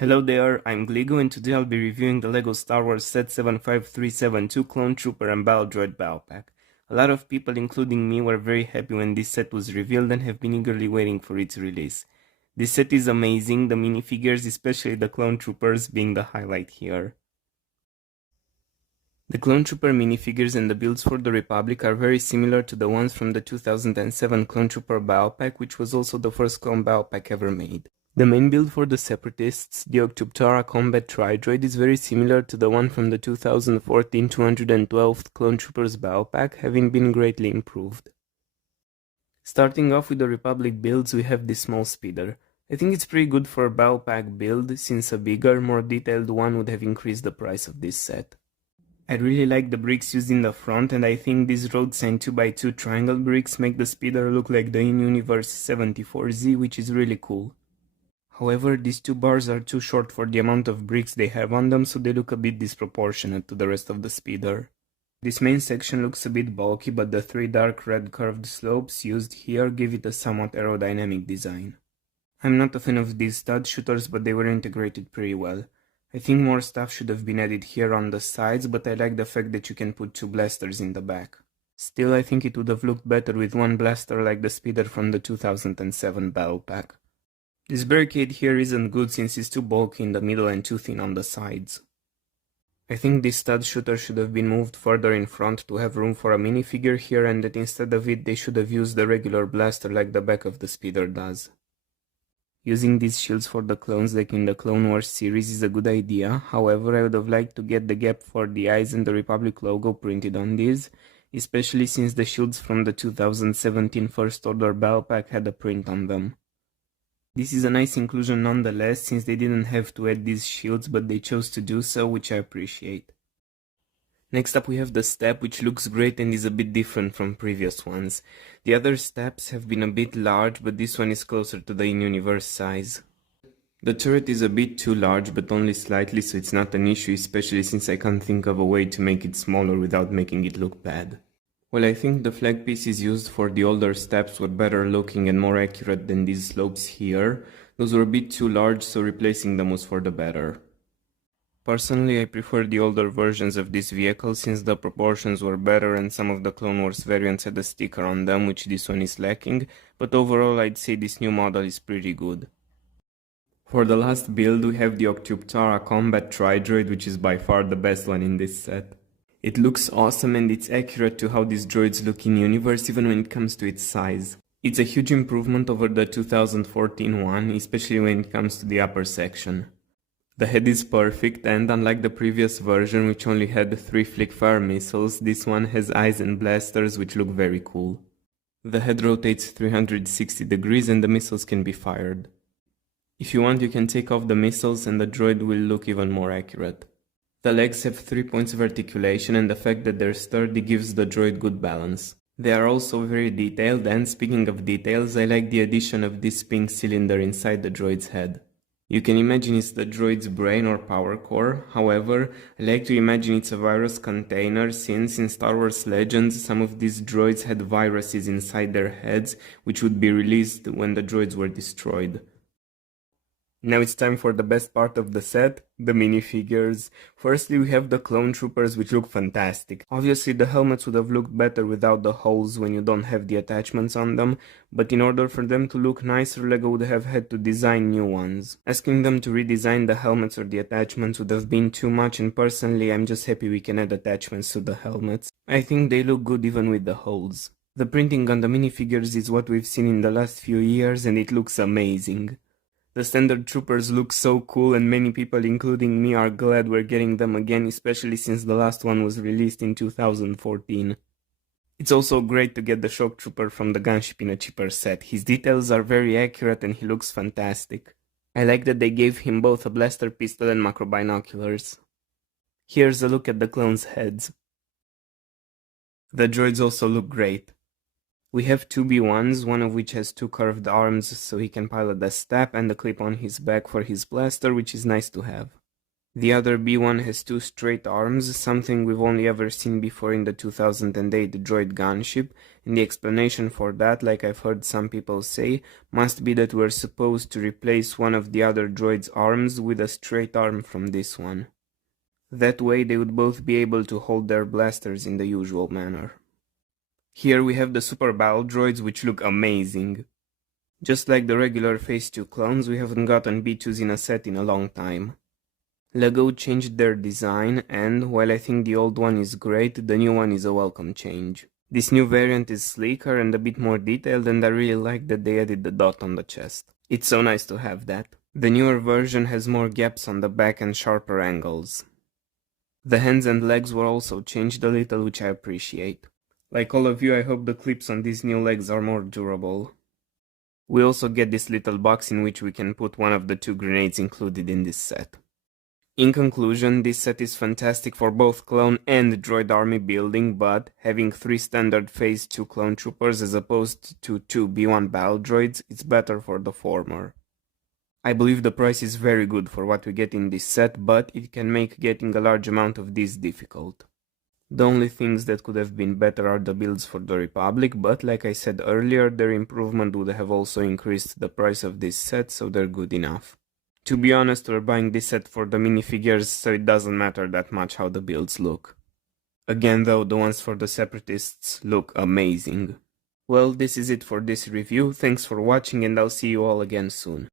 Hello there, I'm Gligo and today I'll be reviewing the LEGO Star Wars Set 75372 Clone Trooper and Battle Droid Battle Pack. A lot of people, including me, were very happy when this set was revealed and have been eagerly waiting for its release. This set is amazing, the minifigures, especially the Clone Troopers, being the highlight here. The Clone Trooper minifigures and the builds for the Republic are very similar to the ones from the 2007 Clone Trooper Battle Pack, which was also the first Clone Battle Pack ever made. The main build for the Separatists, the Octuptara Combat Tri-Droid, is very similar to the one from the 2014 212th Clone Troopers Battle Pack, having been greatly improved. Starting off with the Republic builds, we have this small speeder. I think it's pretty good for a Battle Pack build, since a bigger, more detailed one would have increased the price of this set. I really like the bricks used in the front, and I think these road sign 2x2 triangle bricks make the speeder look like the in-universe 74Z, which is really cool. However, these two bars are too short for the amount of bricks they have on them, so they look a bit disproportionate to the rest of the speeder. This main section looks a bit bulky, but the three dark red curved slopes used here give it a somewhat aerodynamic design. I'm not a fan of these stud shooters, but they were integrated pretty well. I think more stuff should have been added here on the sides, but I like the fact that you can put two blasters in the back. Still, I think it would have looked better with one blaster like the speeder from the 2007 Battle Pack. This barricade here isn't good since it's too bulky in the middle and too thin on the sides. I think this stud shooter should have been moved further in front to have room for a minifigure here, and that instead of it they should have used the regular blaster like the back of the speeder does. Using these shields for the clones like in the Clone Wars series is a good idea, however I would have liked to get the gap for the eyes and the Republic logo printed on these, especially since the shields from the 2017 First Order Battle Pack had a print on them. This is a nice inclusion nonetheless, since they didn't have to add these shields, but they chose to do so, which I appreciate. Next up we have the step, which looks great and is a bit different from previous ones. The other steps have been a bit large, but this one is closer to the in-universe size. The turret is a bit too large, but only slightly, so it's not an issue, especially since I can't think of a way to make it smaller without making it look bad. Well, I think the flag pieces used for the older steps were better looking and more accurate than these slopes here. Those were a bit too large, so replacing them was for the better. Personally, I prefer the older versions of this vehicle since the proportions were better and some of the Clone Wars variants had a sticker on them, which this one is lacking, but overall I'd say this new model is pretty good. For the last build we have the Octuptara Combat Tri-Droid, which is by far the best one in this set. It looks awesome and it's accurate to how these droids look in universe even when it comes to its size. It's a huge improvement over the 2014 one, especially when it comes to the upper section. The head is perfect, and unlike the previous version which only had 3 flick-fire missiles, this one has eyes and blasters which look very cool. The head rotates 360 degrees and the missiles can be fired. If you want, you can take off the missiles and the droid will look even more accurate. The legs have 3 points of articulation, and the fact that they're sturdy gives the droid good balance. They are also very detailed, and speaking of details, I like the addition of this pink cylinder inside the droid's head. You can imagine it's the droid's brain or power core, however, I like to imagine it's a virus container since in Star Wars Legends some of these droids had viruses inside their heads which would be released when the droids were destroyed. Now it's time for the best part of the set, the minifigures. Firstly we have the Clone Troopers, which look fantastic. Obviously the helmets would have looked better without the holes when you don't have the attachments on them, but in order for them to look nicer, LEGO would have had to design new ones. Asking them to redesign the helmets or the attachments would have been too much, and personally I'm just happy we can add attachments to the helmets. I think they look good even with the holes. The printing on the minifigures is what we've seen in the last few years and it looks amazing. The standard troopers look so cool, and many people including me are glad we're getting them again, especially since the last one was released in 2014. It's also great to get the shock trooper from the gunship in a cheaper set. His details are very accurate and he looks fantastic. I like that they gave him both a blaster pistol and macro binoculars. Here's a look at the clones' heads. The droids also look great. We have 2B1s, one of which has 2 curved arms so he can pilot the step, and a clip on his back for his blaster, which is nice to have. The other B1 has two straight arms, something we've only ever seen before in the 2008 Droid gunship, and the explanation for that, like I've heard some people say, must be that we're supposed to replace one of the other droid's arms with a straight arm from this one. That way they would both be able to hold their blasters in the usual manner. Here we have the super battle droids, which look amazing. Just like the regular Phase 2 clones, we haven't gotten B2s in a set in a long time. LEGO changed their design, and while I think the old one is great, the new one is a welcome change. This new variant is sleeker and a bit more detailed, and I really like that they added the dot on the chest. It's so nice to have that. The newer version has more gaps on the back and sharper angles. The hands and legs were also changed a little, which I appreciate. Like all of you, I hope the clips on these new legs are more durable. We also get this little box in which we can put one of the two grenades included in this set. In conclusion, this set is fantastic for both clone and droid army building, but having 3 standard Phase 2 clone troopers as opposed to 2 B1 battle droids, it's better for the former. I believe the price is very good for what we get in this set, but it can make getting a large amount of these difficult. The only things that could have been better are the builds for the Republic, but like I said earlier, their improvement would have also increased the price of this set, so they're good enough. To be honest, we're buying this set for the minifigures, so it doesn't matter that much how the builds look. Again though, the ones for the Separatists look amazing. Well, this is it for this review, thanks for watching and I'll see you all again soon.